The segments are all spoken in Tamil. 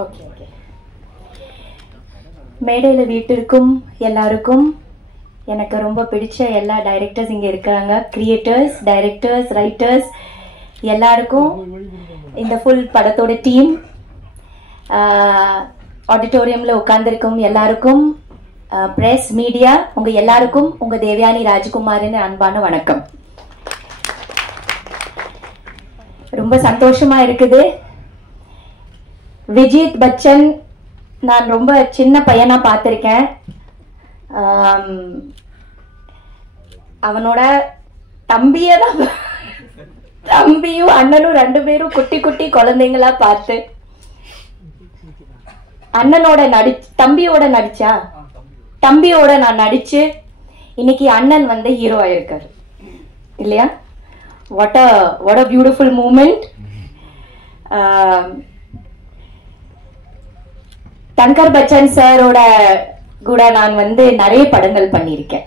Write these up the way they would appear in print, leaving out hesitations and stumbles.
Okay okay. மேடையில் வீட்டிற்கும் எல்லாருக்கும் எனக்கு ரொம்ப பிடிச்ச எல்லா டைரக்டர்ஸ் இங்கே இருக்காங்க. கிரியேட்டர்ஸ், டைரக்டர்ஸ், ரைட்டர்ஸ் எல்லாருக்கும், இந்த ஃபுல் படத்தோட டீம், ஆடிட்டோரியமில் உட்கார்ந்துருக்கும் எல்லாருக்கும், பிரஸ், மீடியா, உங்கள் எல்லாருக்கும் உங்கள் தேவயானி ராஜகுமாரின் அன்பான வணக்கம். ரொம்ப சந்தோஷமா இருக்குது. விஜித் பச்சன் நான் ரொம்ப சின்ன பையனா பார்த்திருக்கேன். அவனோட தம்பியும் அண்ணனும் 2 பேரும் குட்டி குட்டி குழந்தைங்களா பார்த்து தம்பியோட நான் நடிச்சு இன்னைக்கு அண்ணன் வந்து ஹீரோ ஆயிருக்காரு இல்லையா? what a beautiful moment. Thangar Bachchan சாரோட கூட நான் வந்து நிறைய படங்கள் பண்ணியிருக்கேன்.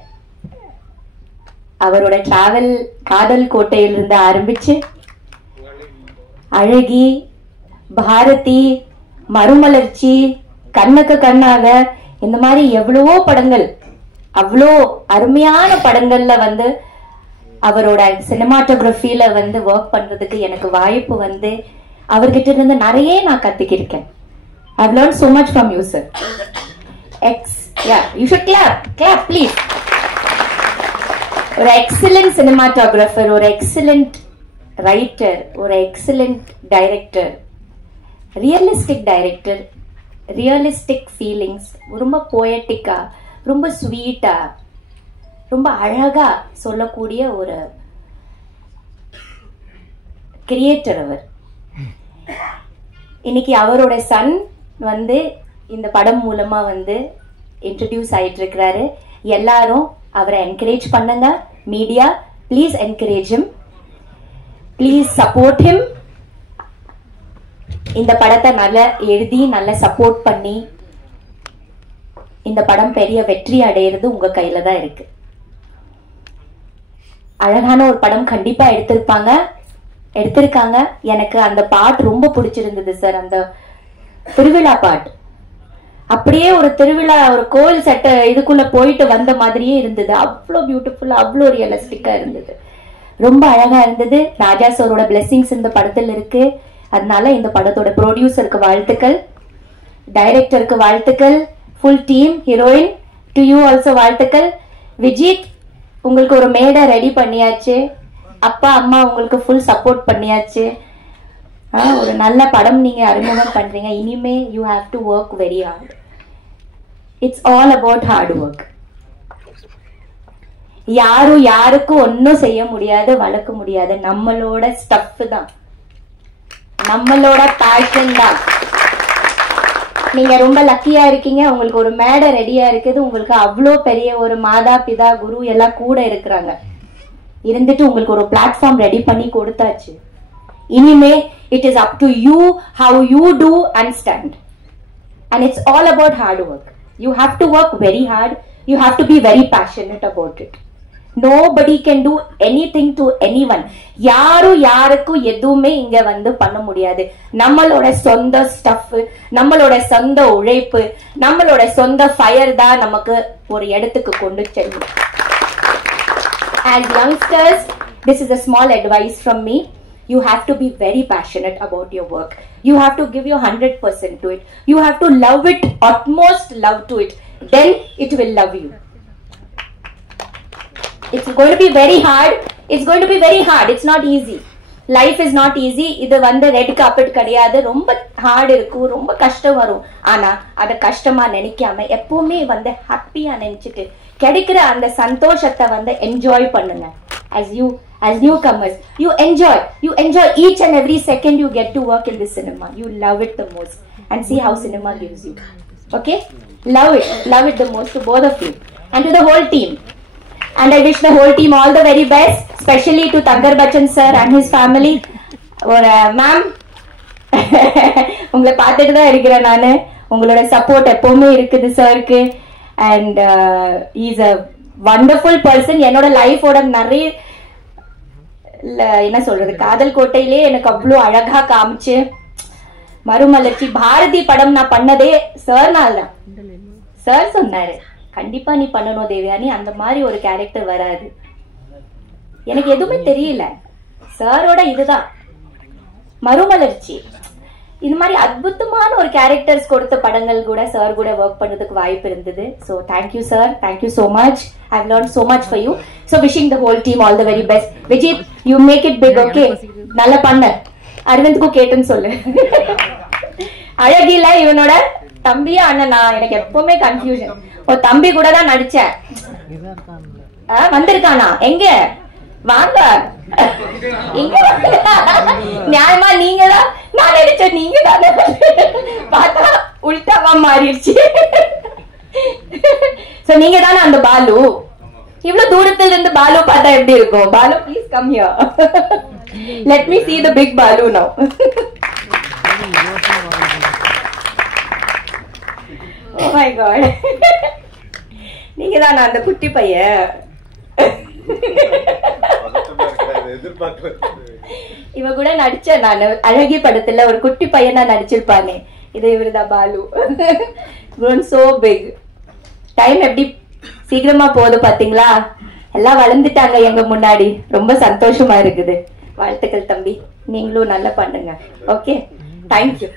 அவரோட டிராவல் காதல் கோட்டையிலிருந்து ஆரம்பிச்சு அழகி, பாரதி, மறுமலர்ச்சி, கண்ணுக்கு கண்ணாக, இந்த மாதிரி எவ்வளவோ படங்கள், அவ்வளோ அருமையான படங்கள்ல வந்து அவரோட சினிமாட்டோகிராஃபில வந்து ஒர்க் பண்றதுக்கு எனக்கு வாய்ப்பு வந்து அவர்கிட்ட இருந்து நிறைய நான் கத்துக்கிருக்கேன். I've learned so much from you, sir. Yeah, you should clap please. ஒரு எக்ஸலண்ட் சினிமாட்டோகிராஃபர், ஒரு எக்ஸலண்ட் ரைட்டர், ஒரு excellent director, realistic director, realistic feelings, ரொம்ப போயட்டிக்கா, ரொம்ப ஸ்வீட்டா, ரொம்ப அழகா சொல்லக்கூடிய ஒரு கிரியேட்டர் அவர். இன்னைக்கு அவரோட சன் வந்து இந்த படம் மூலமா வந்து இன்ட்ரடியூஸ் ஆயிட்டு இருக்கிறாரு. எல்லாரும் அவரை என்கரேஜ் பண்ணுங்க. Media, please encourage him, please support him. இந்த படத்தை நல்லா எழுதி நல்லா சப்போர்ட் பண்ணி இந்த படம் பெரிய வெற்றி அடையிறது உங்க கையில தான் இருக்கு. அழகான ஒரு படம் கண்டிப்பா எடுத்திருக்காங்க. எனக்கு அந்த பாட்டு ரொம்ப பிடிச்சிருந்தது சார். அந்த திருவிழா பாட்டு அப்படியே ஒரு திருவிழா, ஒரு கோயில் செட்ட இதுக்குள்ள போயிட்டு வந்த மாதிரியே இருந்தது. அவ்வளோ பியூட்டிஃபுல்லா, அவ்வளோ ரியலிஸ்டிக்கா இருந்தது, ரொம்ப அழகா இருந்தது. ராஜா சாரோட பிளெஸிங்ஸ் இந்த படத்தில் இருக்கு. அதனால இந்த படத்தோட ப்ரொடியூசருக்கு வாழ்த்துக்கள், டைரக்டருக்கு வாழ்த்துக்கள், full team, heroine, to you also வாழ்த்துக்கள். விஜித், உங்களுக்கு ஒரு மேடை ரெடி பண்ணியாச்சு. அப்பா அம்மா உங்களுக்கு ஃபுல் சப்போர்ட் பண்ணியாச்சு. ஒரு நல்ல படம் நீங்க அறிமுகம் பண்றீங்க. இனிமே you have to work very hard. It's all about hard work. யாருக்கும் ஒன்னும் செய்ய முடியாது, வளர்க்க முடியாது. நம்மளோட ஸ்டஃப் தான், நம்மளோட பேஷன் தான். நீங்க ரொம்ப லக்கியா இருக்கீங்க. உங்களுக்கு ஒரு மேடை ரெடியா இருக்குது. உங்களுக்கு அவ்வளோ பெரிய ஒரு மாதா பிதா குரு எல்லாம் கூட இருக்கிறாங்க. இருந்துட்டு உங்களுக்கு ஒரு பிளாட்ஃபார்ம் ரெடி பண்ணி கொடுத்தாச்சு. இனிமே it is up to you how you do and stand, and it's all about hard work. You have to work very hard. You have to be very passionate about it. Nobody can do anything to anyone. யாருக்கும் எதுவுமே இங்க வந்து பண்ண முடியாது. நம்மளோட சொந்த ஸ்டஃப், நம்மளோட சொந்த உழைப்பு, நம்மளோட சொந்த ஃபயர் தான் நமக்கு ஒரு இடத்துக்கு கொண்டு செல்லும். As youngsters, this is a small advice from me. You have to be very passionate about your work. You have to give your 100% to it. You have to love it, utmost love to it. Then it will love you. It's going to be very hard. It's not easy. Life is not easy. இது வந்து ரெட் கார்பெட் கிடையாது. ரொம்ப ஹார்ட் இருக்கும், ரொம்ப கஷ்டம் வரும். ஆனா அத கஷ்டமா நினைக்காம எப்பவுமே வந்து ஹாப்பியா நினைச்சிட்டு கிடைக்கிற அந்த சந்தோஷத்தை வந்து என்ஜாய் பண்ணுங்க. As newcomers, you enjoy each and every second you get to work in this cinema. You love it the most, and see how cinema gives you. Okay, love it the most, to both of you and to the whole team. And I wish the whole team all the very best, especially to Thankar Bachchan sir and his family. Or ma'am, உங்களை பார்த்துட்டு தான் இருக்கிறேன் நானு. உங்களோட சப்போர்ட் எப்பவுமே இருக்குது சாருக்கு. And is a wonderful person. என்னோட லைஃபோட நிறைய என்ன சொல்றது, காதல் கோட்டையிலே எனக்கு அவ்வளோ அழகா காமிச்சு மறுமலர்ச்சி பாரதி படம் நான் பண்ணதே சார்னால தான். சார் சொன்னாரு கண்டிப்பா நீ பண்ணணும் தேவயானி, அந்த மாதிரி ஒரு கேரக்டர் வராது. எனக்கு எதுவுமே தெரியல, சாரோட இதுதான் மறுமலர்ச்சி. இந்த மாதிரி அற்புதமான ஒரு கேரக்டர்ஸ் கொடுத்த படங்கள் கூட சார் கூட ஒர்க் பண்ணதுக்கு வாய்ப்பு இருந்தது. So thank you sir, thank you so much. I have learned so much for you. So wishing the whole team all the very best. Vijith, you make it big. Okay, நல்லா பண்ண. அரவிந்த்க்கும் கேட்டுன்னு சொல்லு. அழகில இவனோட தம்பியா அண்ணனா? எனக்கு எப்பவுமே கன்ஃபியூஷன். ஒரு தம்பி கூட தான் நடிச்சேன். வந்திருக்கானா? எங்க வாங்க. நியாயமா நீங்க தான் நான் நடிச்ச, நீங்க தானே. பார்த்தா உள்டாவா மாறிடுச்சு. சோ நீங்க தானே அந்த பாலு? இவ்வளவு தூரத்துல இருந்து பாலு பார்த்தா எப்படி இருக்கும்? Balu please come here. Let me see the big Balu now. Oh my god. நீங்க தானே அந்த குட்டி பையன்? இவ கூட நடிச்சேன் நான் அழகி படத்துல, ஒரு குட்டி பையனா நடிச்சிருப்பானே, இது இவருதான் Balu. grown so big. Time எப்படி சீக்கிரமா போகுது பாத்தீங்களா? எல்லாம் வளர்ந்துட்டாங்க எங்க முன்னாடி. ரொம்ப சந்தோஷமா இருக்குது. வாழ்த்துக்கள் தம்பி, நீங்களும் நல்லா பண்ணுங்க. Okay, thank you.